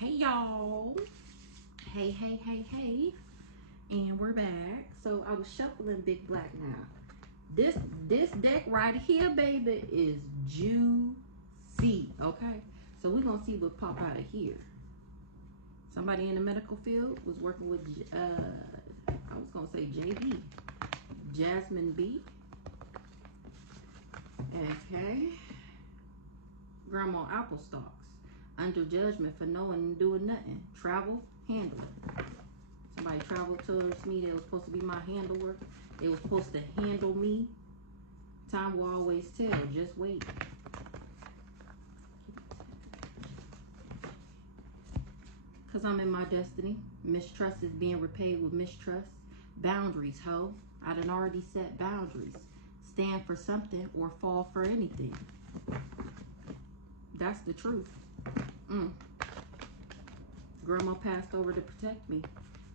Hey y'all, hey, and we're back. So I was shuffling Big Black now. This deck right here, baby, is juicy. Okay, so we're gonna see what pop out of here. Somebody in the medical field was working with I was gonna say JB, Jasmine B. Okay, Grandma Apple Stalks. Under judgment for knowing and doing nothing. Travel, handle it. Somebody traveled towards me. They was supposed to be my handler. They was supposed to handle me. Time will always tell. Just wait. Because I'm in my destiny. Mistrust is being repaid with mistrust. Boundaries, ho. I done already set boundaries. Stand for something or fall for anything. That's the truth. Grandma passed over to protect me.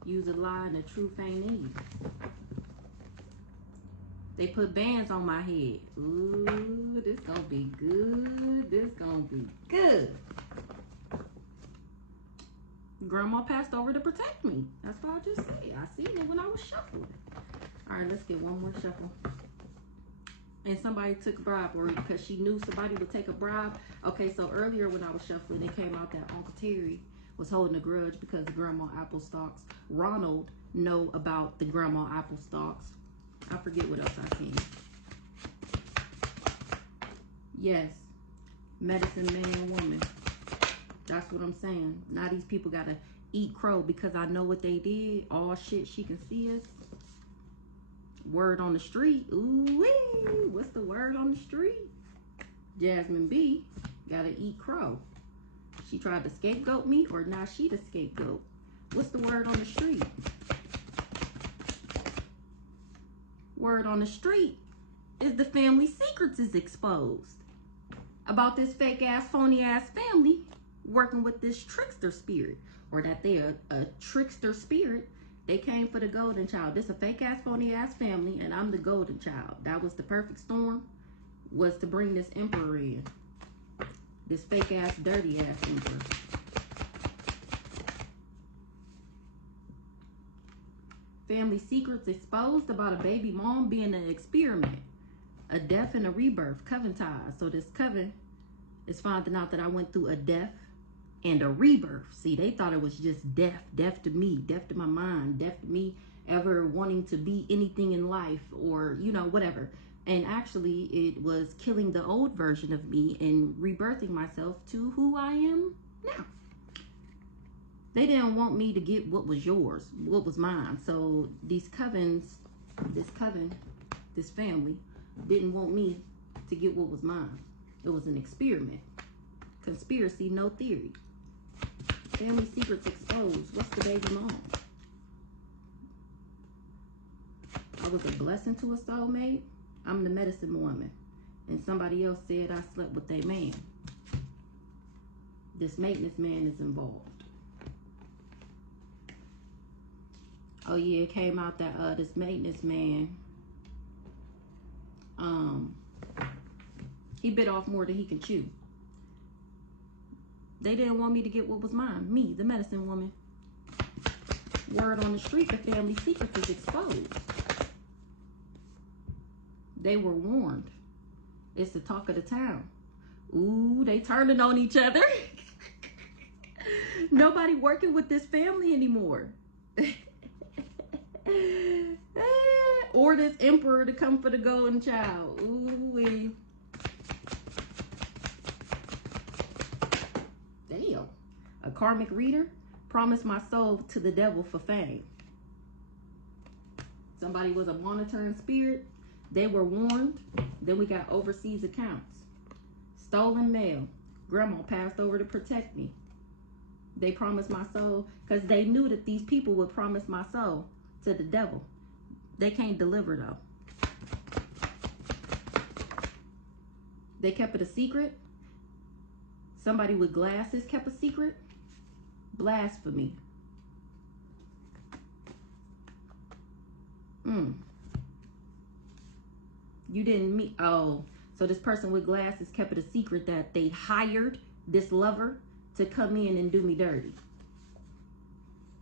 Use a lie and the truth ain't in you. They put bands on my head. Ooh, this gonna be good. This gonna be good. Grandma passed over to protect me. That's what I just said. I seen it when I was shuffling. All right, let's get one more shuffle. And somebody took a bribe, or because she knew somebody would take a bribe. Okay, so earlier when I was shuffling, it came out that Uncle Terry was holding a grudge because Grandma Apple Stalks. Ronald know about the Grandma Apple Stalks. I forget what else I seen. Yes, medicine man, woman. That's what I'm saying. Now these people gotta eat crow because I know what they did. All shit she can see us. Word on the street. Ooh-wee. What's the word on the street? Jasmine B gotta eat crow. She tried to scapegoat me, or now she the scapegoat. What's the word on the street? Word on the street is the family secrets is exposed. About this fake ass, phony ass family working with this trickster spirit, or that they're a trickster spirit. They came for the golden child. This a fake ass, phony ass family, and I'm the golden child. That was the perfect storm, was to bring this emperor in. This fake ass, dirty ass emperor. Family secrets exposed about a baby mom being an experiment. A death and a rebirth, coven ties. So this coven is finding out that I went through a death and a rebirth. See, they thought it was just death to me, death to my mind, death to me ever wanting to be anything in life, or, you know, whatever. And actually, it was killing the old version of me and rebirthing myself to who I am now. They didn't want me to get what was yours, what was mine. So these covens, this family, didn't want me to get what was mine. It was an experiment. Conspiracy, no theory. Family secrets exposed. What's the baby mom? I was a blessing to a soulmate. I'm the medicine woman. And somebody else said I slept with their man. This maintenance man is involved. Oh yeah, it came out that this maintenance man, he bit off more than he can chew. They didn't want me to get what was mine. Me, the medicine woman. Word on the street, the family secrets is exposed. They were warned. It's the talk of the town. Ooh, they turning on each other. Nobody working with this family anymore. Or this emperor to come for the golden child. Ooh-wee. Damn. A karmic reader promised my soul to the devil for fame. Somebody was a monitoring spirit. They were warned. Then we got overseas accounts. Stolen mail. Grandma passed over to protect me. They promised my soul because they knew that these people would promise my soul to the devil. They can't deliver though. They kept it a secret. Somebody with glasses kept a secret. Blasphemy. You didn't meet. Oh, so this person with glasses kept it a secret that they hired this lover to come in and do me dirty.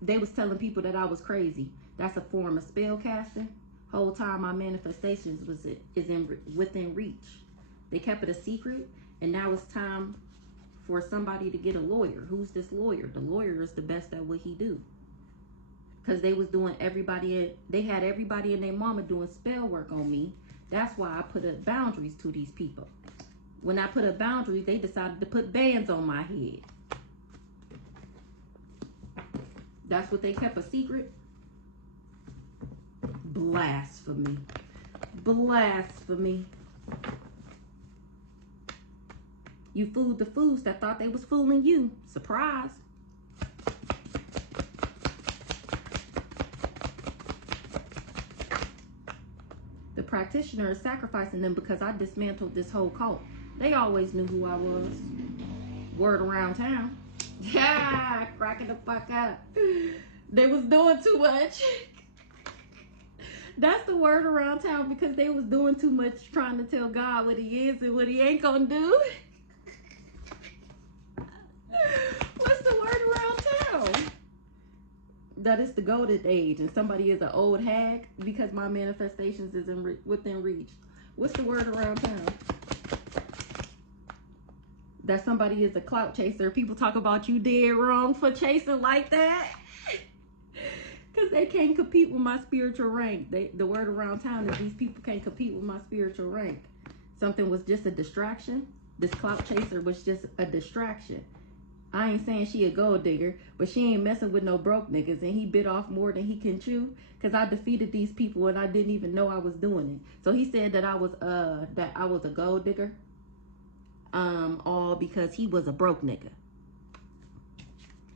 They was telling people that I was crazy. That's a form of spell casting. Whole time my manifestations within reach. They kept it a secret, and now it's time for somebody to get a lawyer. Who's this lawyer? The lawyer is the best at what he do. Because they was doing they had everybody and their mama doing spell work on me. That's why I put up boundaries to these people. When I put up boundaries, they decided to put bands on my head. That's what they kept a secret. Blasphemy. Blasphemy. You fooled the fools that thought they was fooling you. Surprise. The practitioner is sacrificing them because I dismantled this whole cult. They always knew who I was. Word around town. Yeah, cracking the fuck up. They was doing too much. That's the word around town, because they was doing too much trying to tell God what he is and what he ain't gonna do. What's the word around town? That it's the golden age and somebody is an old hag because my manifestations is within reach. What's the word around town? That somebody is a clout chaser. People talk about you dead wrong for chasing like that. Because they can't compete with my spiritual rank. The word around town is these people can't compete with my spiritual rank. Something was just a distraction. This clout chaser was just a distraction. I ain't saying she a gold digger, but she ain't messing with no broke niggas, and he bit off more than he can chew. Because I defeated these people and I didn't even know I was doing it. So he said that I was a gold digger. All because he was a broke nigga.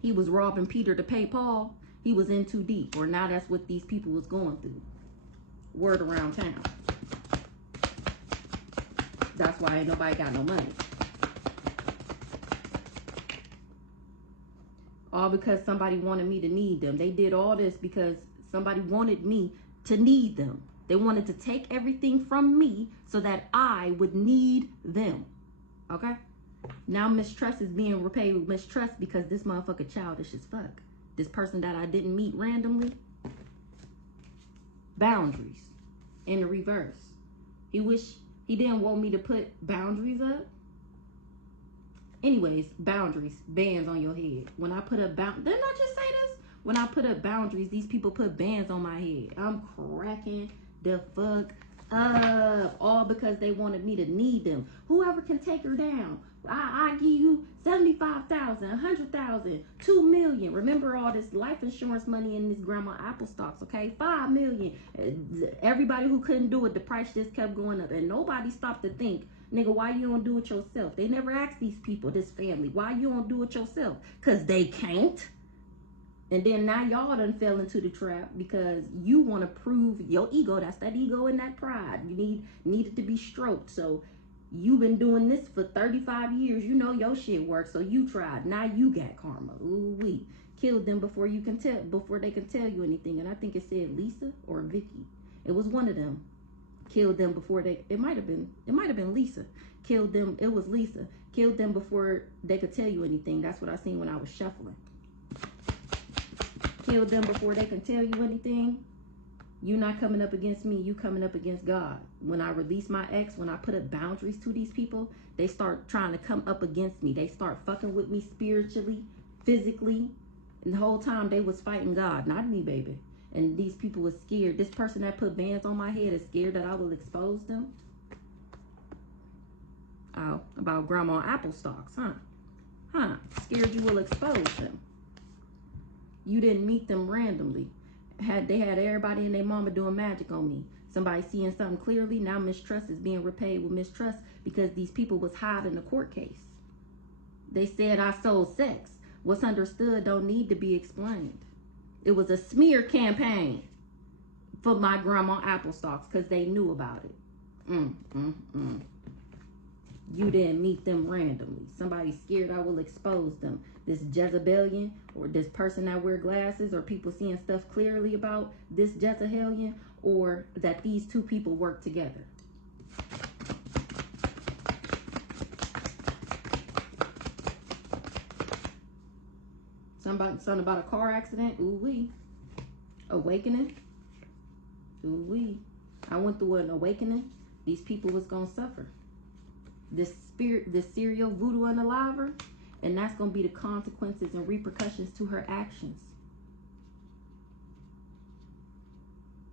He was robbing Peter to pay Paul. He was in too deep. Or now that's what these people was going through. Word around town. That's why ain't nobody got no money. All because somebody wanted me to need them. They did all this because somebody wanted me to need them. They wanted to take everything from me so that I would need them. Okay? Now mistrust is being repaid with mistrust because this motherfucker childish as fuck. This person that I didn't meet randomly. Boundaries. In the reverse. He didn't want me to put boundaries up. Anyways, boundaries. Bands on your head. When I put up didn't I just say this? When I put up boundaries, these people put bands on my head. I'm cracking the fuck up. All because they wanted me to need them. Whoever can take her down. I give you 75,000, 100,000, 2 million. Remember all this life insurance money in this grandma apple stocks, okay? 5 million. Everybody who couldn't do it, the price just kept going up. And nobody stopped to think, nigga, why you don't do it yourself? They never asked these people, this family, why you don't do it yourself? Because they can't. And then now y'all done fell into the trap because you want to prove your ego. That's that ego and that pride. You needed to be stroked. So you've been doing this for 35 years. You know your shit works, so you tried. Now you got karma. Ooh wee. Killed them before they can tell you anything. And I think it said Lisa or Vicky. It was one of them. Killed them before it might have been Lisa. Killed them. It was Lisa. Killed them before they could tell you anything. That's what I seen when I was shuffling. Killed them before they can tell you anything. You not coming up against me, you coming up against God. When I release my ex, when I put up boundaries to these people, they start trying to come up against me. They start fucking with me spiritually, physically. And the whole time they was fighting God, not me, baby. And these people was scared. This person that put bands on my head is scared that I will expose them. Oh, about grandma apple stalks, huh? Scared you will expose them. You didn't meet them randomly. They had everybody and their mama doing magic on me. Somebody seeing something clearly. Now mistrust is being repaid with mistrust because these people was hiding a court case. They said I sold sex. What's understood don't need to be explained. It was a smear campaign for my grandma apple stalks because they knew about it. You didn't meet them randomly. Somebody scared I will expose them. This Jezebelian or this person that wear glasses or people seeing stuff clearly about this Jezebelian or that these two people work together. Something about a car accident. Ooh wee. Awakening. Ooh wee. I went through an awakening. These people was gonna suffer. This spirit, this serial voodoo unaliver, and that's gonna be the consequences and repercussions to her actions.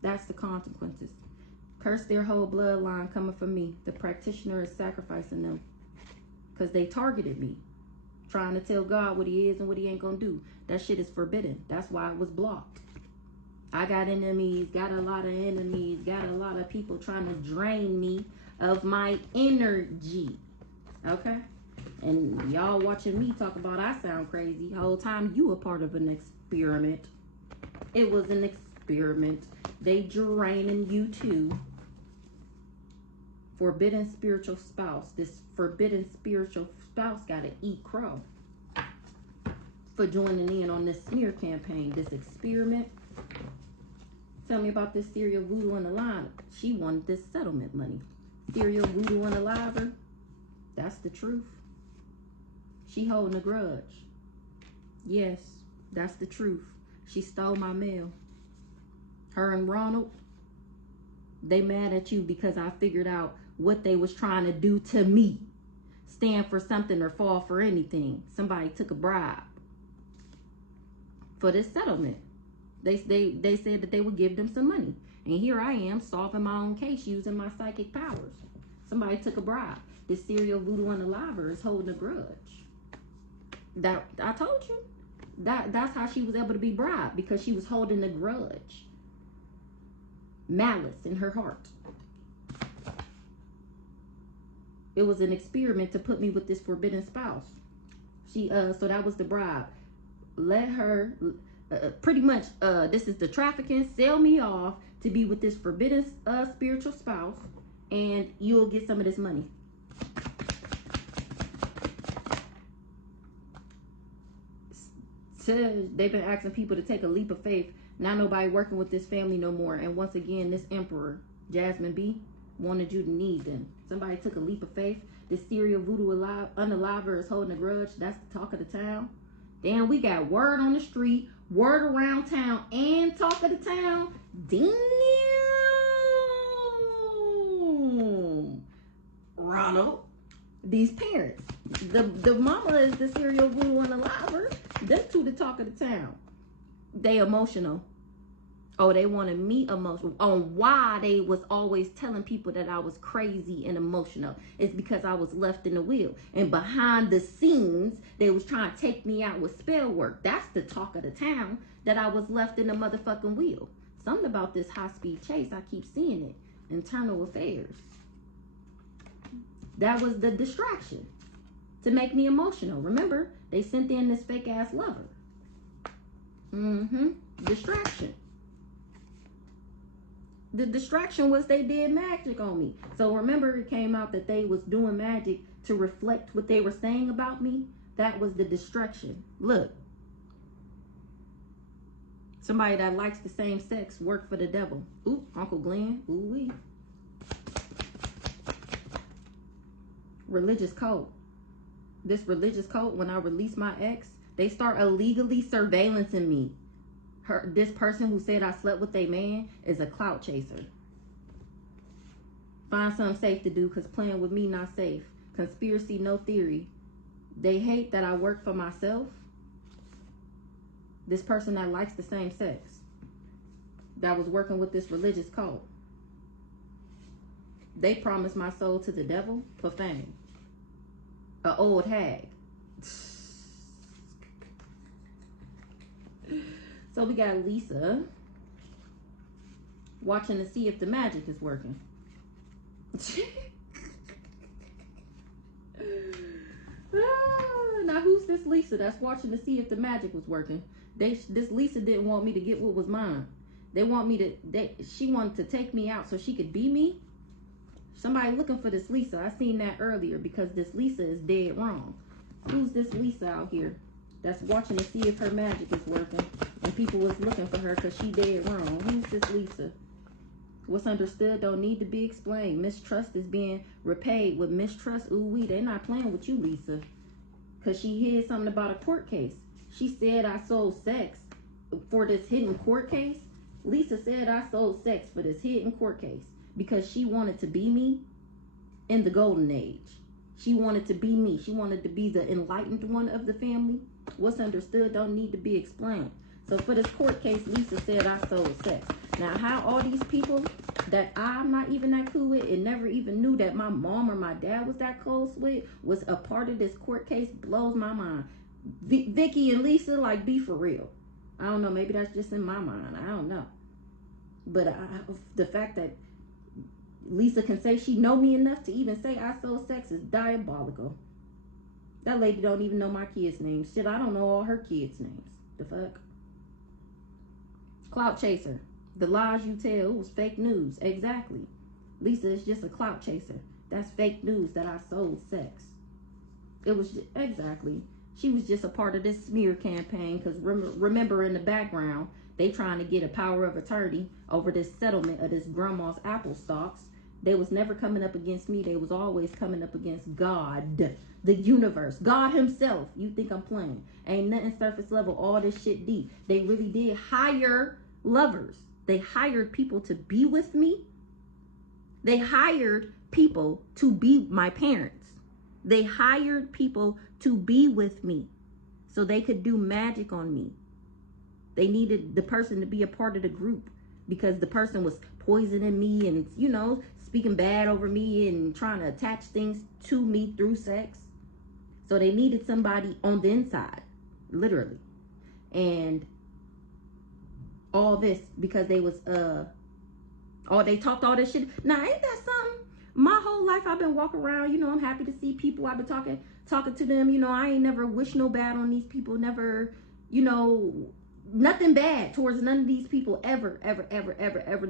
That's the consequences. Curse their whole bloodline coming from me. The practitioner is sacrificing them because they targeted me, trying to tell God what he is and what he ain't gonna do. That shit is forbidden. That's why it was blocked. I got enemies, got a lot of enemies, got a lot of people trying to drain me of my energy. Okay? And y'all watching me talk about I sound crazy. The whole time you a part of an experiment. It was an experiment. They draining you too. Forbidden spiritual spouse. This forbidden spiritual spouse gotta eat crow for joining in on this smear campaign, this experiment. Tell me about this serial voodoo on the line. She wanted this settlement money. Serial voodoo on the liver. That's the truth. She holding a grudge. Yes, that's the truth. She stole my mail. Her and Ronald, they mad at you because I figured out what they was trying to do to me. Stand for something or fall for anything. Somebody took a bribe for this settlement. They said that they would give them some money. And here I am solving my own case using my psychic powers. Somebody took a bribe. This serial voodoo unaliver is holding a grudge. That I told you. That's how she was able to be bribed, because she was holding a grudge. Malice in her heart. It was an experiment to put me with this forbidden spouse. So that was the bribe. Let her pretty much this is the trafficking, sell me off to be with this forbidden spiritual spouse, and you'll get some of this money. They've been asking people to take a leap of faith. Not nobody working with this family no more. And once again, this emperor, Jasmine B, wanted you to need them. Somebody took a leap of faith. This serial voodoo unaliver is holding a grudge. That's the talk of the town. Damn, we got word on the street, word around town, and talk of the town. Damn. Ronald. These parents. The mama is the serial voodoo unaliver. Them two the talk of the town. They emotional. Oh, they wanted me emotional on why they was always telling people that I was crazy and emotional. It's because I was left in the wheel. And behind the scenes, they was trying to take me out with spell work. That's the talk of the town, that I was left in the motherfucking wheel. Something about this high-speed chase, I keep seeing it. Internal affairs. That was the distraction to make me emotional. Remember, they sent in this fake-ass lover. Distraction. The distraction was they did magic on me. So remember, it came out that they was doing magic to reflect what they were saying about me. That was the distraction. Look. Somebody that likes the same sex work for the devil. Ooh, Uncle Glenn. Ooh wee. Religious cult. This religious cult, when I release my ex, they start illegally surveillancing me. This person who said I slept with a man is a clout chaser. Find something safe to do, because playing with me not safe. Conspiracy, no theory. They hate that I work for myself. This person that likes the same sex, that was working with this religious cult. They promised my soul to the devil for fame. An old hag. So we got Lisa watching to see if the magic is working. Now who's this Lisa that's watching to see if the magic was working? This Lisa didn't want me to get what was mine. She wanted to take me out so she could be me. Somebody looking for this Lisa. I seen that earlier, because this Lisa is dead wrong. Who's this Lisa out here that's watching to see if her magic is working? And people was looking for her because she dead wrong. Who's this Lisa? What's understood don't need to be explained. Mistrust is being repaid with mistrust. Ooh wee, they not playing with you, Lisa. Because she hid something about a court case. she said I sold sex for this hidden court case. Lisa said I sold sex for this hidden court case because she wanted to be me in the golden age. She wanted to be me. She wanted to be the enlightened one of the family. What's understood don't need to be explained. So for this court case, Lisa said I sold sex. Now, how all these people that I'm not even that cool with and never even knew that my mom or my dad was that close with was a part of this court case blows my mind. Vicky and Lisa, like, be for real. I don't know. Maybe that's just in my mind. I don't know. But the fact that Lisa can say she know me enough to even say I sold sex is diabolical. That lady don't even know my kids' names. Shit, I don't know all her kids' names. The fuck? Clout chaser. The lies you tell was fake news. Exactly. Lisa is just a clout chaser. That's fake news that I sold sex. It was just, exactly. She was just a part of this smear campaign because remember in the background, they trying to get a power of attorney over this settlement of this grandma's apple stalks. They was never coming up against me. They was always coming up against God, the universe, God himself. You think I'm playing? Ain't nothing surface level, all this shit deep. They really did hire lovers. They hired people to be with me. They hired people to be my parents. They hired people to be with me so they could do magic on me. They needed the person to be a part of the group because the person was poisoning me and, you know, speaking bad over me and trying to attach things to me through sex. So they needed somebody on the inside, literally. And all this because they was, they talked all this shit. Now, ain't that something? My whole life I've been walking around, you know, I'm happy to see people. I've been talking to them, you know, I ain't never wished no bad on these people, never, you know, nothing bad towards none of these people ever,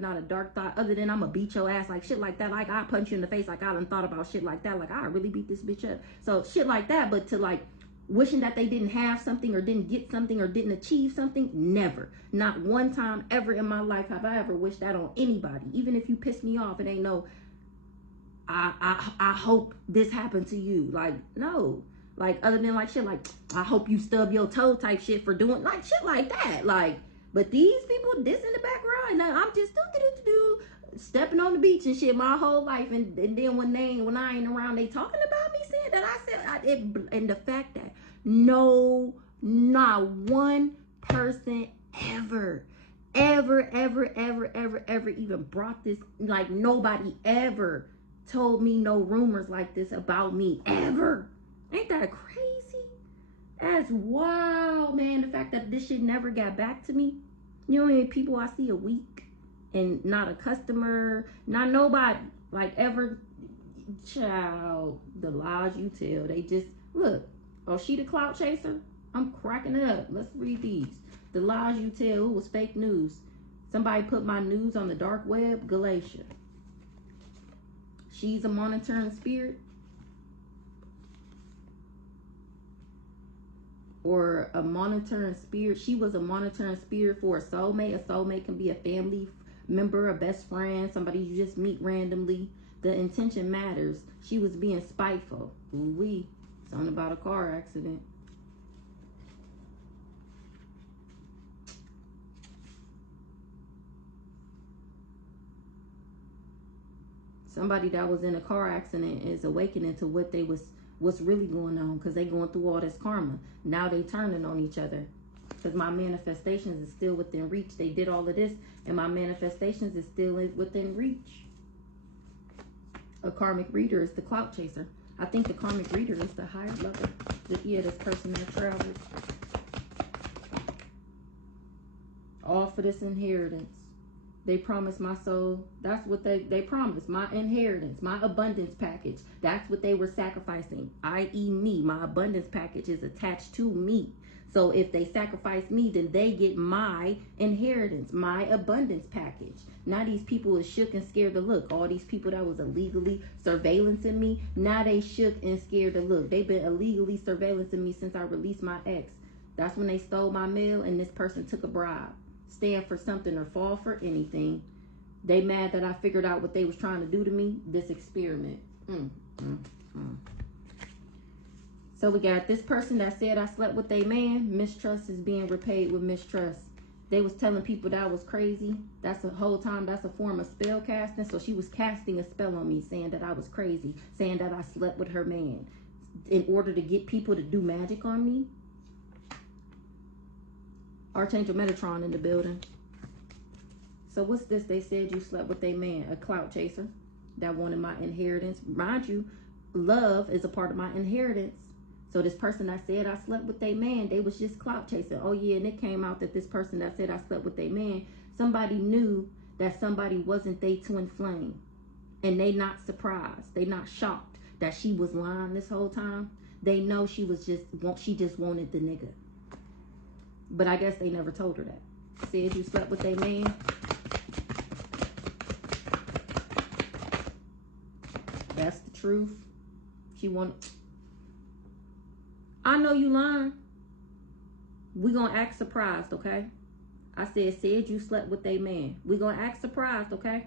not a dark thought other than I'm gonna beat your ass, like shit like that, like I punch you in the face, like I done thought about shit like that, like I really beat this bitch up, so shit like that. But to like wishing that they didn't have something or didn't get something or didn't achieve something, never, not one time ever in my life have I ever wished that on anybody. Even if you piss me off, it ain't no I hope this happened to you, like no. Like, other than like shit like, I hope you stub your toe type shit for doing like shit like that. Like, but these people, this in the background, and I'm just stepping on the beach and shit my whole life. And then when I ain't around, they talking about me saying that I said, and the fact that not one person ever even brought this, like nobody ever told me no rumors like this about me ever. Ain't that crazy? That's wild, man. The fact that this shit never got back to me. You know how many people I see a week and not a customer, not nobody, like ever. Child, the lies you tell. They just, look, oh, she the clout chaser? I'm cracking up. Let's read these. The lies you tell, it was fake news. Somebody put my news on the dark web, Galatia. She's a monitoring spirit. Or a monitoring spirit. She was a monitoring spirit for a soulmate. A soulmate can be a family member, a best friend, somebody you just meet randomly. The intention matters. She was being spiteful. Ooh-wee. Something about a car accident. Somebody that was in a car accident is awakening to what's really going on, because they going through all this karma. Now they turning on each other, because my manifestations is still within reach. They did all of this and my manifestations is still within reach. A karmic reader is the clout chaser. I think the karmic reader is the higher level. This person that travels. All for this inheritance. They promised my soul. That's what they promised. My inheritance, my abundance package. That's what they were sacrificing, i.e. me. My abundance package is attached to me. So if they sacrifice me, then they get my inheritance, my abundance package. Now these people is shook and scared to look. All these people that was illegally surveillancing me, now they shook and scared to look. They've been illegally surveillancing me since I released my ex. That's when they stole my mail and this person took a bribe. Stand for something or fall for anything. They mad that I figured out what they was trying to do to me. This experiment. So we got this person that said I slept with a man. Mistrust is being repaid with mistrust. They was telling people that I was crazy. That's the whole time. That's a form of spell casting. So she was casting a spell on me, saying that I was crazy, saying that I slept with her man in order to get people to do magic on me. Archangel Metatron in the building. So what's this? They said you slept with a man, a clout chaser that wanted my inheritance. Mind you, love is a part of my inheritance. So this person that said I slept with a man, they was just clout chasing. Oh yeah, and it came out that this person that said I slept with a man, somebody knew that somebody wasn't they twin flame. And they not surprised. They not shocked that she was lying this whole time. They know she just wanted the nigga. But I guess they never told her that. Said you slept with a man. That's the truth. She wanted... I know you lying. We gonna act surprised, okay? I said you slept with a man. We gonna act surprised, okay?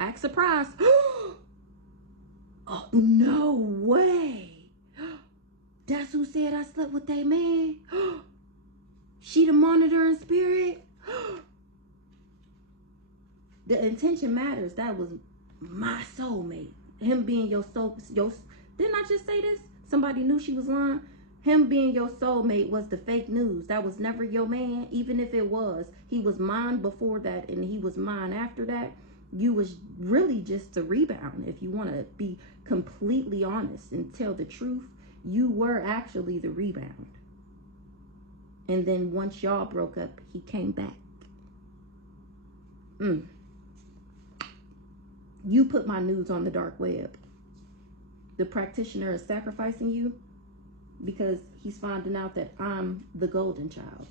Act surprised. Oh, no way. That's who said I slept with a man. She the monitoring spirit. The intention matters. That was my soulmate. Him being your soul, didn't I just say this? Somebody knew she was lying. Him being your soulmate was the fake news. That was never your man. Even if it was, he was mine before that and he was mine after that. You was really just a rebound. If you want to be completely honest and tell the truth, you were actually the rebound. And then once y'all broke up, he came back. You put my nudes on the dark web. The practitioner is sacrificing you because he's finding out that I'm the golden child.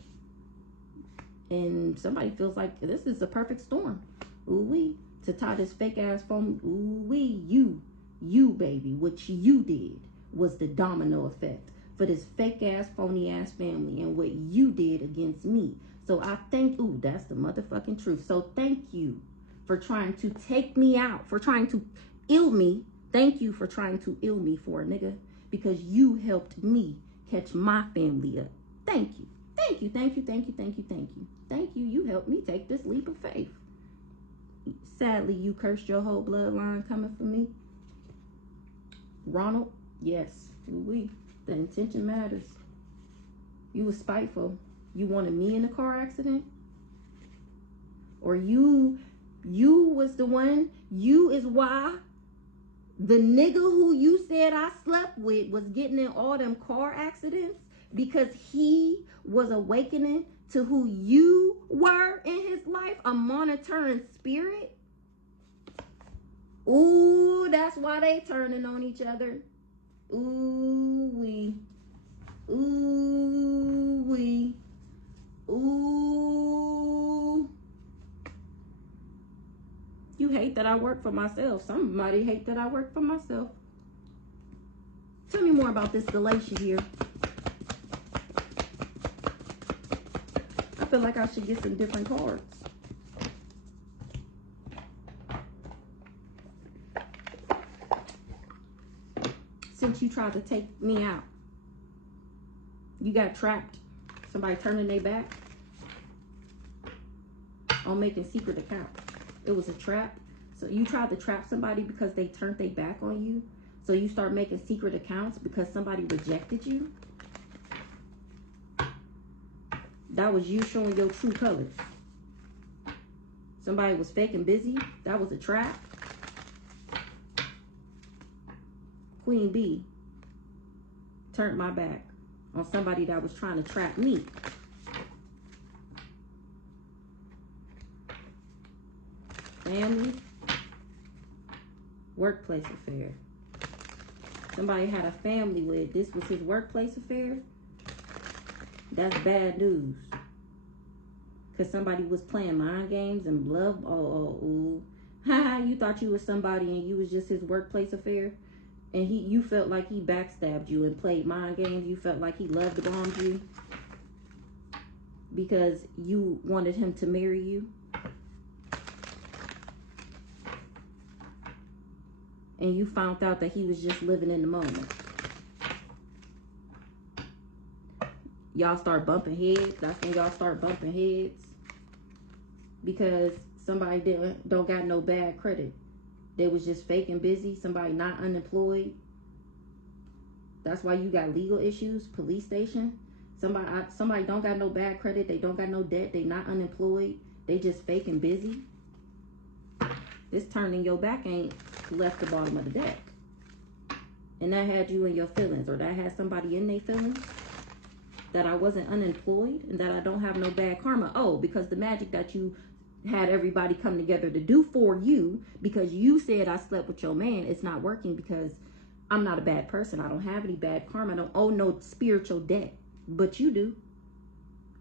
And somebody feels like this is a perfect storm. Ooh-wee. To tie this fake ass phone. Ooh-wee. You baby. What you did was the domino effect for this fake ass, phony ass family and what you did against me. So I thank, that's the motherfucking truth. So thank you for trying to take me out, for trying to ill me. Thank you for trying to ill me for a nigga, because you helped me catch my family up. Thank you. Thank you. Thank you. Thank you. Thank you. Thank you. Thank you. You helped me take this leap of faith. Sadly, you cursed your whole bloodline coming for me. Ronald, yes. The intention matters. You was spiteful. You wanted me in a car accident? Or you was the one, you is why the nigga who you said I slept with was getting in all them car accidents, because he was awakening to who you were in his life, a monitoring spirit. Ooh, that's why they turning on each other. Ooh-wee. Ooh-wee. Ooh. You hate that I work for myself. Somebody hate that I work for myself. Tell me more about this Galatia here. I feel like I should get some different cards. Since you tried to take me out, you got trapped. Somebody turning their back on making secret accounts. It was a trap. So you tried to trap somebody because they turned their back on you. So you start making secret accounts because somebody rejected you. That was you showing your true colors. Somebody was fake and busy. That was a trap. Queen Bee turned my back on somebody that was trying to trap me. Family, workplace affair. Somebody had a family with, this was his workplace affair. That's bad news. Because somebody was playing mind games and bluff. Haha, you thought you was somebody and you was just his workplace affair. And you felt like he backstabbed you and played mind games. You felt like he loved bombed you because you wanted him to marry you. and you found out that he was just living in the moment. Y'all start bumping heads. That's when y'all start bumping heads. Because somebody don't got no bad credit. They was just fake and busy. Somebody not unemployed. That's why you got legal issues. Police station. Somebody don't got no bad credit. They don't got no debt. They not unemployed. They just fake and busy. This turning your back ain't left the bottom of the deck. And that had you in your feelings, or that had somebody in their feelings. That I wasn't unemployed and that I don't have no bad karma. Oh, because the magic that you had everybody come together to do for you, because you said I slept with your man, it's not working because I'm not a bad person. I don't have any bad karma. I don't owe no spiritual debt. But you do.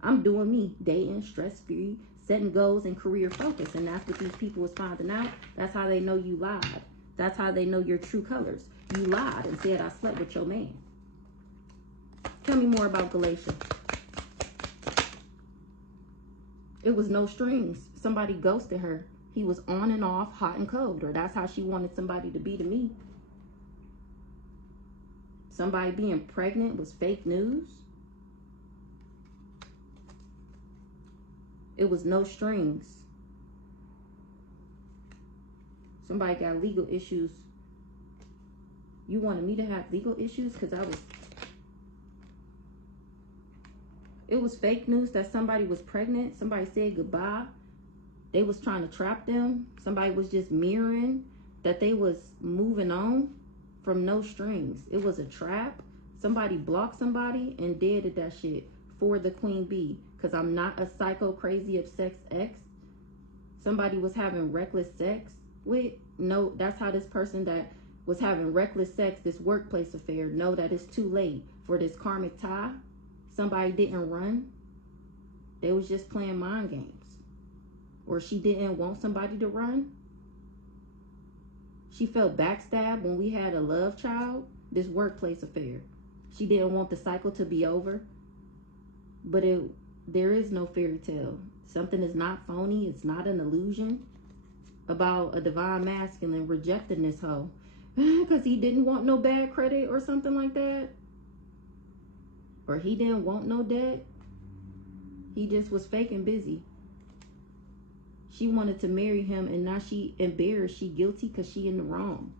I'm doing me, dating, stress-free, setting goals, and career focus. And that's what these people was finding out. That's how they know you lied. That's how they know your true colors. You lied and said I slept with your man. Tell me more about Galatia. It was no strings. Somebody ghosted her. He was on and off, hot and cold, or that's how she wanted somebody to be to me. Somebody being pregnant was fake news. It was no strings. Somebody got legal issues. You wanted me to have legal issues because it was fake news that somebody was pregnant. Somebody said goodbye. They was trying to trap them. Somebody was just mirroring that they was moving on from no strings. It was a trap. Somebody blocked somebody and did that shit for the queen bee. Because I'm not a psycho crazy obsessed ex. Somebody was having reckless sex with. No, that's how this person that was having reckless sex, this workplace affair, know that it's too late for this karmic tie. Somebody didn't run. They was just playing mind games. Or she didn't want somebody to run. She felt backstabbed when we had a love child. This workplace affair. She didn't want the cycle to be over. But there is no fairy tale. Something is not phony. It's not an illusion. About a divine masculine rejecting this hoe. Because he didn't want no bad credit or something like that. Or he didn't want no debt. He just was fake and busy. She wanted to marry him, and now she embarrassed. She guilty because she in the wrong.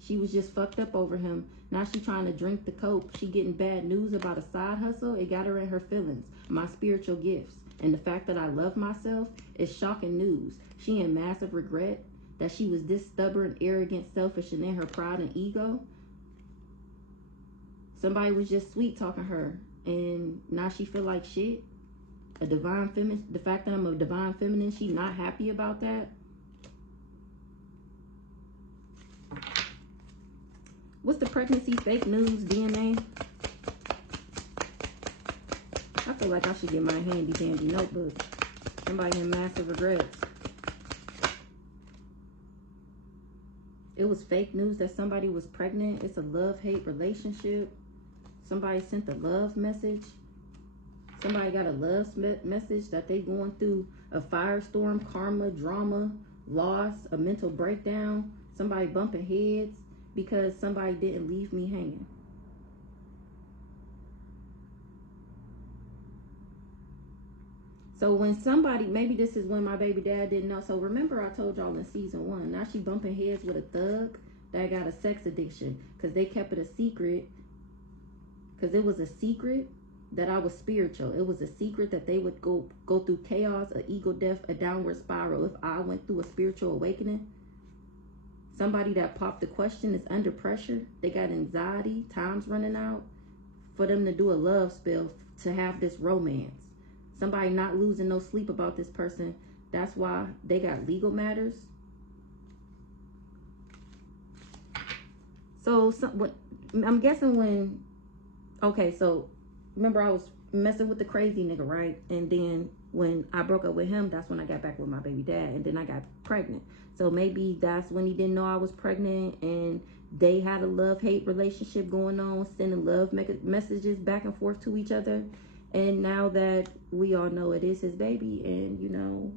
She was just fucked up over him. Now she trying to drink the coke. She getting bad news about a side hustle. It got her in her feelings. My spiritual gifts. And the fact that I love myself is shocking news. She in massive regret that she was this stubborn, arrogant, selfish, and in her pride and ego. Somebody was just sweet talking her. And now she feel like shit. A divine feminine. The fact that I'm a divine feminine, she not happy about that. What's the pregnancy fake news DNA? I feel like I should get my handy dandy notebook. Somebody in massive regrets. It was fake news that somebody was pregnant. It's a love-hate relationship. Somebody sent a love message. Somebody got a love message that they going through a firestorm, karma, drama, loss, a mental breakdown. Somebody bumping heads because somebody didn't leave me hanging. So when somebody, maybe this is when my baby dad didn't know. So remember I told y'all in season 1, now she bumping heads with a thug that got a sex addiction because they kept it a secret. Because it was a secret that I was spiritual. It was a secret that they would go through chaos, a ego death, a downward spiral if I went through a spiritual awakening. Somebody that popped the question is under pressure. They got anxiety, time's running out. For them to do a love spell to have this romance. Somebody not losing no sleep about this person. That's why they got legal matters. So what I'm guessing when, okay, so remember I was messing with the crazy nigga, right? And then when I broke up with him, that's when I got back with my baby dad, and then I got pregnant. So maybe that's when he didn't know I was pregnant, and they had a love-hate relationship going on, sending love messages back and forth to each other. And now that we all know it is his baby, and you know,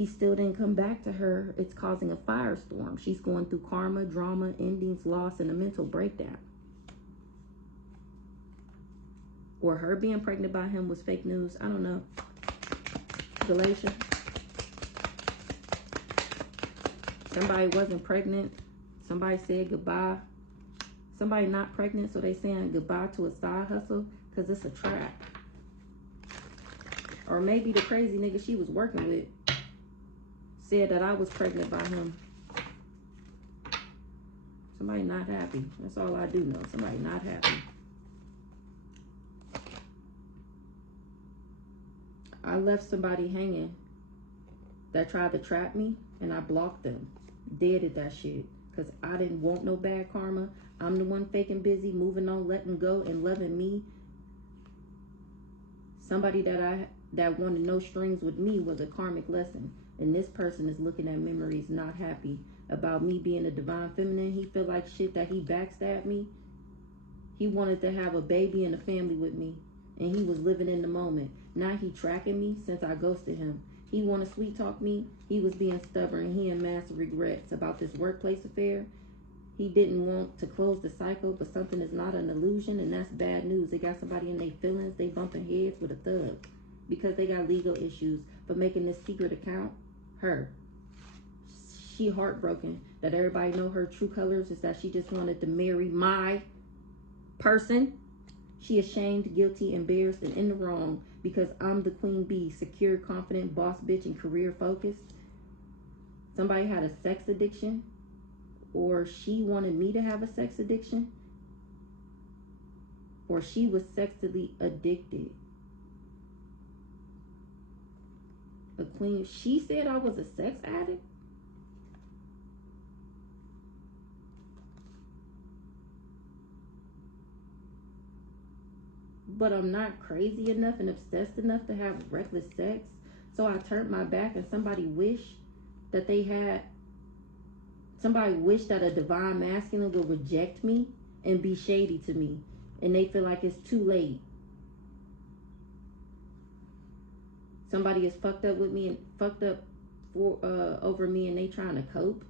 he still didn't come back to her. It's causing a firestorm. She's going through karma, drama, endings, loss, and a mental breakdown. Or her being pregnant by him was fake news. I don't know. Galatia. Somebody wasn't pregnant. Somebody said goodbye. Somebody not pregnant, so they saying goodbye to a side hustle because it's a trap. Or maybe the crazy nigga she was working with said that I was pregnant by him. Somebody not happy. That's all I do know. Somebody not happy. I left somebody hanging that tried to trap me, and I blocked them. Dead at that shit. Because I didn't want no bad karma. I'm the one faking busy, moving on, letting go, and loving me. Somebody that wanted no strings with me was a karmic lesson. And this person is looking at memories, not happy about me being a divine feminine. He feel like shit that he backstabbed me. He wanted to have a baby and a family with me. And he was living in the moment. Now he tracking me since I ghosted him. He want to sweet talk me. He was being stubborn. He had massive regrets about this workplace affair. He didn't want to close the cycle, but something is not an illusion, and that's bad news. They got somebody in their feelings. They bumping heads with a thug because they got legal issues for making this secret account. Her. She heartbroken that everybody know her true colors is that she just wanted to marry my person. She ashamed, guilty, embarrassed, and in the wrong because I'm the queen bee, secure, confident, boss bitch, and career focused. Somebody had a sex addiction, or she wanted me to have a sex addiction, or she was sexually addicted. A queen. She said I was a sex addict. But I'm not crazy enough and obsessed enough to have reckless sex. So I turned my back, and somebody wished that a divine masculine would reject me and be shady to me. And they feel like it's too late. Somebody is fucked up with me and fucked up over me, and they trying to cope.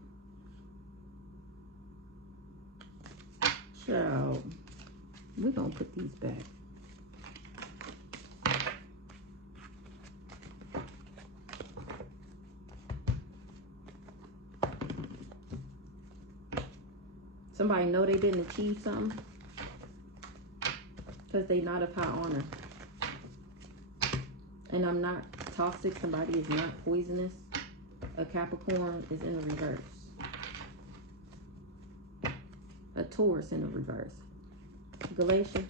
Child, we're gonna put these back. Somebody know they didn't achieve something because they not of high honor. And I'm not toxic. Somebody is not poisonous. A Capricorn is in the reverse. A Taurus in the reverse. Galatia.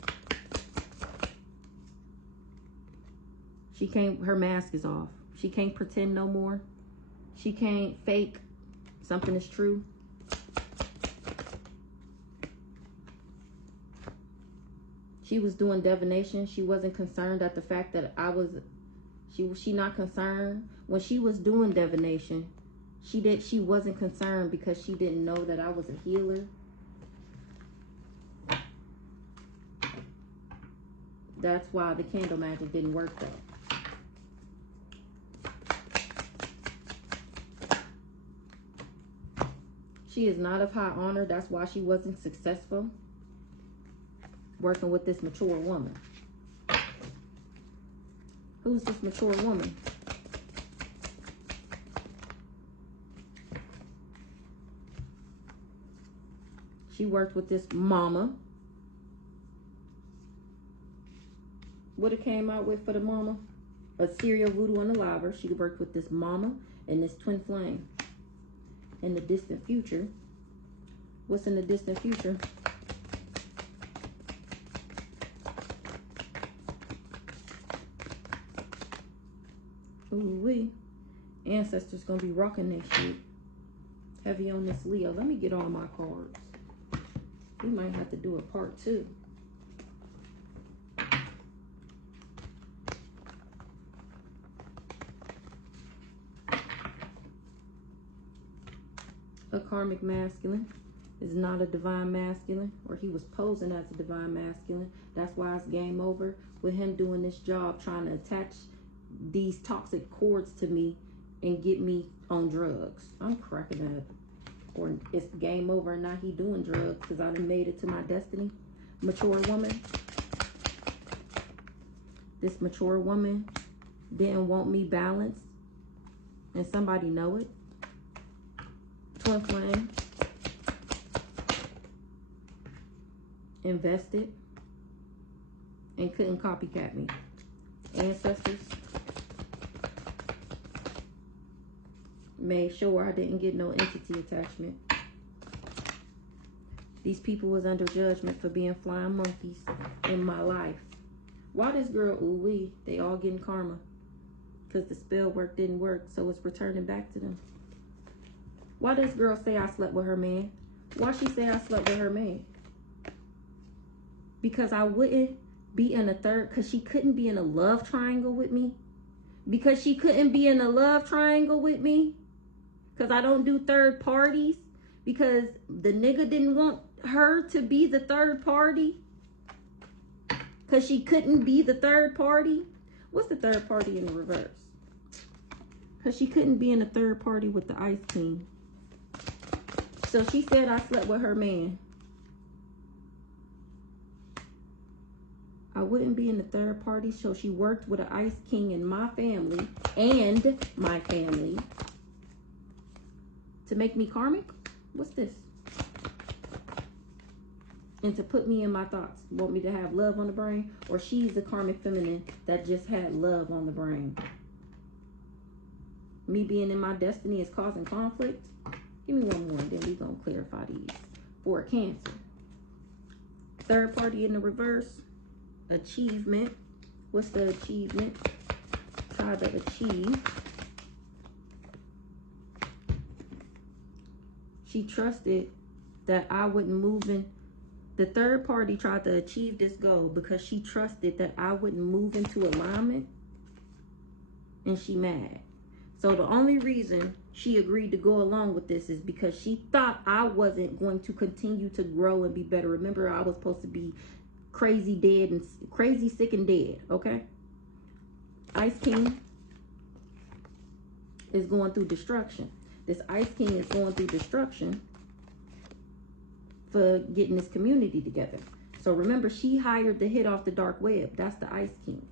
She can't, her mask is off. She can't pretend no more. She can't fake something is true. She was doing divination. She wasn't concerned at the fact that I was, she not concerned. When she was doing divination, she wasn't concerned because she didn't know that I was a healer. That's why the candle magic didn't work though. She is not of high honor. That's why she wasn't successful working with this mature woman. Who's this mature woman? She worked with this mama. What it came out with for the mama? A serial voodoo unaliver. She worked with this mama and this twin flame. In the distant future. What's in the distant future? Ooh-wee. Ancestors gonna be rocking this shit. Heavy on this Leo. Let me get all my cards. We might have to do a part 2. A karmic masculine is not a divine masculine, or he was posing as a divine masculine. That's why it's game over with him doing this job, trying to attach these toxic cords to me and get me on drugs. I'm cracking up. Or it's game over and now he doing drugs because I done made it to my destiny. Mature woman. This mature woman didn't want me balanced. And somebody know it. Twin flame. Invested. And couldn't copycat me. Ancestors. Made sure I didn't get no entity attachment. These people was under judgment for being flying monkeys in my life. Why this girl, ooh wee, they all getting karma. Because the spell work didn't work, so it's returning back to them. Why this girl say I slept with her man? Why she say I slept with her man? Because I wouldn't be in a third, because she couldn't be in a love triangle with me. Because she couldn't be in a love triangle with me. Because I don't do third parties. Because the nigga didn't want her to be the third party. Because she couldn't be the third party. What's the third party in the reverse? Because she couldn't be in a third party with the Ice King. So she said I slept with her man. I wouldn't be in the third party, so she worked with an Ice King in my family and my family to make me karmic. What's this? And to put me in my thoughts. Want me to have love on the brain? Or she's the karmic feminine that just had love on the brain. Me being in my destiny is causing conflict. Give me one more and then we're going to clarify these. For a Cancer. Third party in the reverse. Achievement. What's the achievement? Try to achieve. She trusted that I wouldn't move in. The third party tried to achieve this goal because she trusted that I wouldn't move into alignment. And she mad. So the only reason she agreed to go along with this is because she thought I wasn't going to continue to grow and be better. Remember, I was supposed to be crazy dead and crazy sick and dead. Okay. Ice King is going through destruction. This Ice King is going through destruction for getting this community together. So remember, she hired the hit off the dark web. That's the Ice King.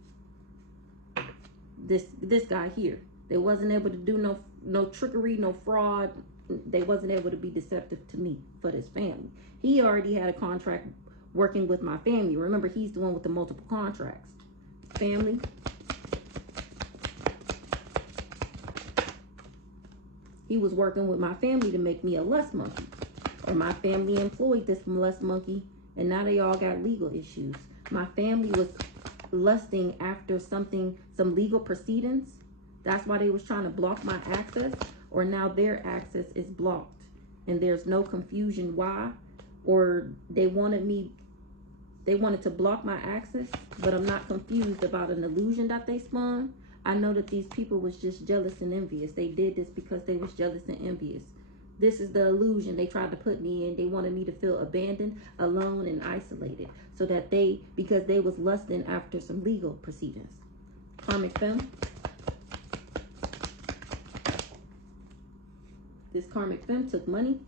This guy here. They wasn't able to do no trickery, no fraud. They wasn't able to be deceptive to me for this family. He already had a contract working with my family. Remember, he's the one with the multiple contracts. Family. He was working with my family to make me a lust monkey. Or my family employed this lust monkey, and now they all got legal issues. My family was lusting after some legal proceedings. That's why they was trying to block my access, or now their access is blocked. And there's no confusion why, or they wanted to block my access, but I'm not confused about an illusion that they spun. I know that these people was just jealous and envious. They did this because they was jealous and envious. This is the illusion they tried to put me in. They wanted me to feel abandoned, alone, and isolated. So that because they was lusting after some legal proceedings. Karmic femme. This karmic femme took money.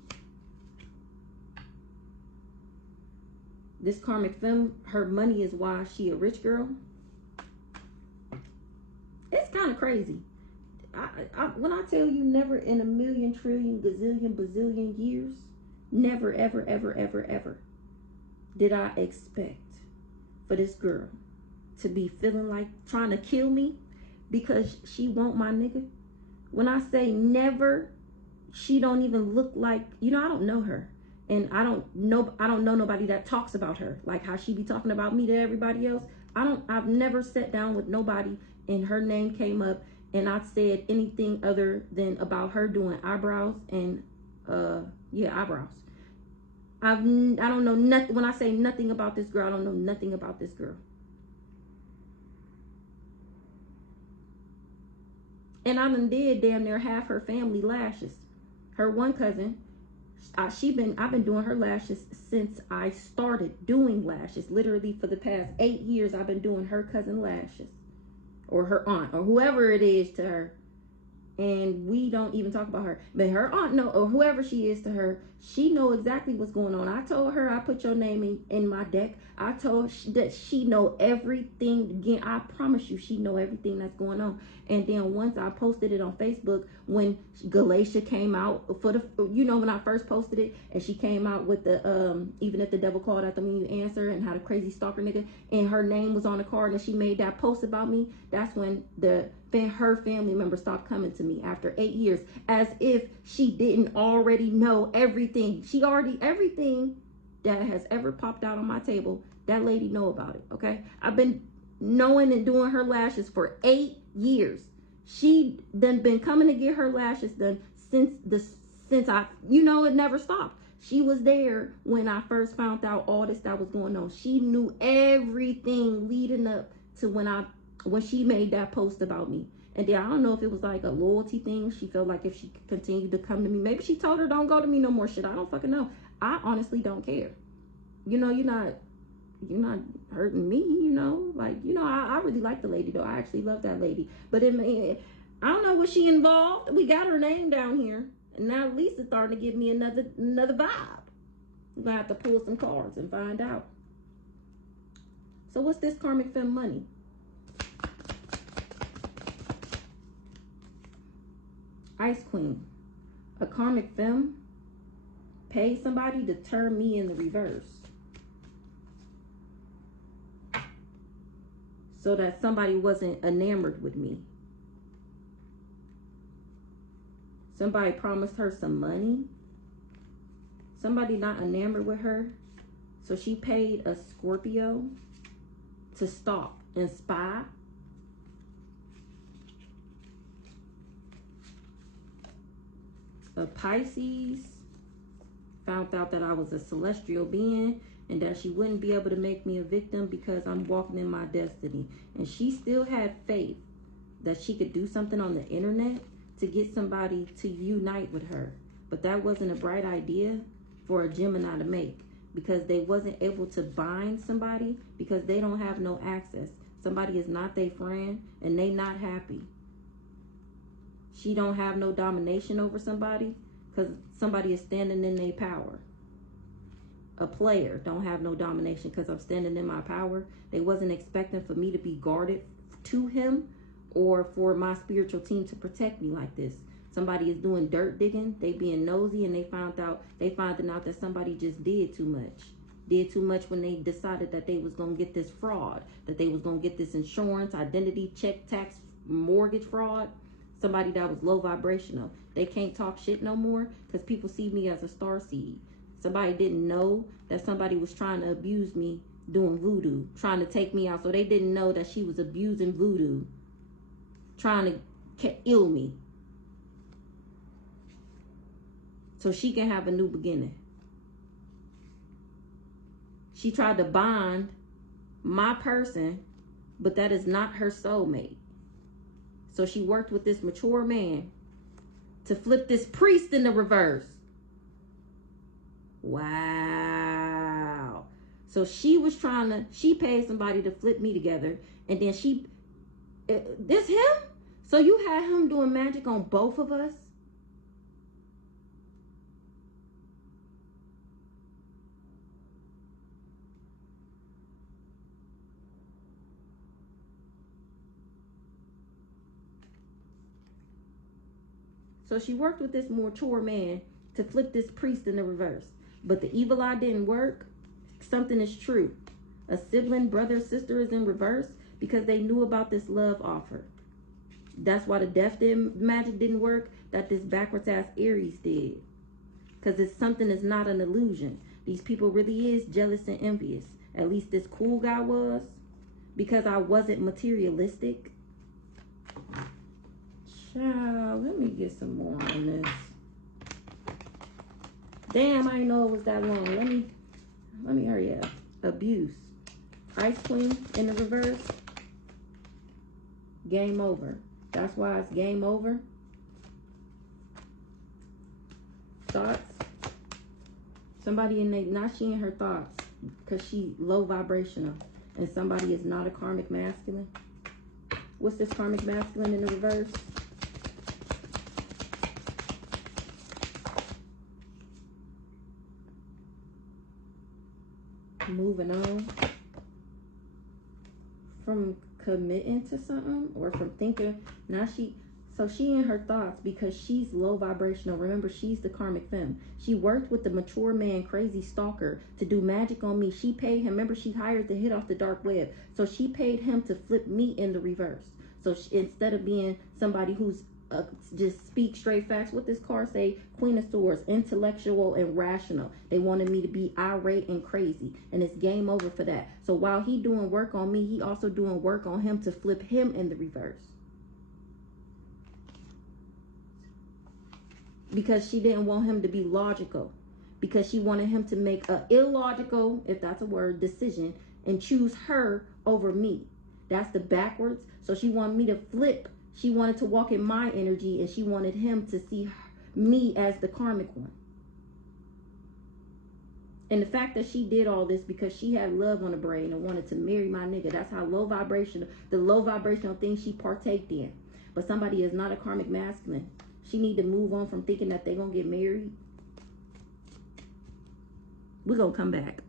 This karmic femme, her money is why she a rich girl. It's kind of crazy. When I tell you never in a million, trillion, gazillion, bazillion years, never, ever, ever, ever, ever did I expect for this girl to be feeling like trying to kill me because she want my nigga. When I say never, she don't even look like, I don't know her. And I don't know nobody that talks about her like how she be talking about me to everybody else. I've never sat down with nobody and her name came up and I said anything other than about her doing eyebrows and eyebrows. I don't know nothing. When I say nothing about this girl, I don't know nothing about this girl. And I done did damn near half her family lashes. Her one cousin, I've been doing her lashes since I started doing lashes. Literally for the past 8 years, I've been doing her cousin lashes. Or her aunt, or whoever it is to her. and we don't even talk about her. But her aunt know, or whoever she is to her, she know exactly what's going on. I told her I put your name in my deck. I told that she know everything. Again, I promise you, she know everything that's going on. And then once I posted it on Facebook, when Galatia came out for the, you know, when I first posted it, and she came out with the even if the devil called after me, you answer, and how the crazy stalker nigga, and her name was on the card, and she made that post about me. That's when her family members stopped coming to me after 8 years, as if she didn't already know everything. She already, everything that has ever popped out on my table, that lady know about it. Okay, I've been knowing and doing her lashes for 8 years. She done been coming to get her lashes done since I, you know, it never stopped. She was there when I first found out all this that was going on. She knew everything leading up to when she made that post about me. And then I don't know if it was like a loyalty thing. She felt like if she continued to come to me, maybe she told her don't go to me no more. Shit, I don't fucking know. I honestly don't care. You know, you're not hurting me, you know. Like, you know, I really like the lady though. I actually love that lady. But I don't know, was she involved? We got her name down here. And now Lisa's starting to give me another vibe. I'm gonna have to pull some cards and find out. So what's this karmic femme money? Ice Queen. A karmic femme paid somebody to turn me in the reverse, so that somebody wasn't enamored with me. Somebody promised her some money. Somebody not enamored with her. So she paid a Scorpio to stalk and spy. A Pisces found out that I was a celestial being and that she wouldn't be able to make me a victim because I'm walking in my destiny. And she still had faith that she could do something on the internet to get somebody to unite with her. But that wasn't a bright idea for a Gemini to make, because they wasn't able to bind somebody because they don't have no access. Somebody is not their friend and they not happy. She don't have no domination over somebody because somebody is standing in their power. A player don't have no domination because I'm standing in my power. They wasn't expecting for me to be guarded to him, or for my spiritual team to protect me like this. Somebody is doing dirt digging, they being nosy, and they finding out that somebody just did too much when they decided that they was gonna get this fraud, that they was gonna get this insurance, identity, check, tax, mortgage fraud. Somebody that was low vibrational. They can't talk shit no more because people see me as a star seed. Somebody didn't know that somebody was trying to abuse me doing voodoo, trying to take me out. So they didn't know that she was abusing voodoo, trying to ill me so she can have a new beginning. She tried to bond my person, but that is not her soulmate. So she worked with this mature man to flip this priest in the reverse. Wow. So she paid somebody to flip me together, and then this him? So you had him doing magic on both of us? So she worked with this mature man to flip this priest in the reverse. But the evil eye didn't work. Something is true. A sibling, brother, sister is in reverse because they knew about this love offer. That's why the death magic didn't work, that this backwards ass Aries did. Because it's something that's not an illusion. These people really is jealous and envious. At least this cool guy was. Because I wasn't materialistic. Child, let me get some more on this. Damn, I didn't know it was that long. Let me hurry up. Abuse. Ice Queen in the reverse. Game over. That's why it's game over. Thoughts. Somebody not she in her thoughts because she low vibrational. And somebody is not a karmic masculine. What's this karmic masculine in the reverse? moving on from committing to something or from thinking. Now so she in her thoughts because she's low vibrational. Remember, she's the karmic femme. She worked with the mature man, crazy stalker, to do magic on me. She paid him. Remember, she hired the hit off the dark web. So she paid him to flip me in the reverse. So instead of being somebody who's just speak straight facts, what this card say, Queen of Swords, intellectual and rational. They wanted me to be irate and crazy, and it's game over for that. So while he doing work on me, he also doing work on him to flip him in the reverse. Because she didn't want him to be logical, because she wanted him to make a illogical, if that's a word, decision and choose her over me. That's the backwards. So she wanted me to flip. She wanted to walk in my energy, and she wanted him to see me as the karmic one. And the fact that she did all this because she had love on the brain and wanted to marry my nigga. That's how low vibrational, the low vibrational things she partaked in. But somebody is not a karmic masculine. She need to move on from thinking that they're going to get married. We're going to come back.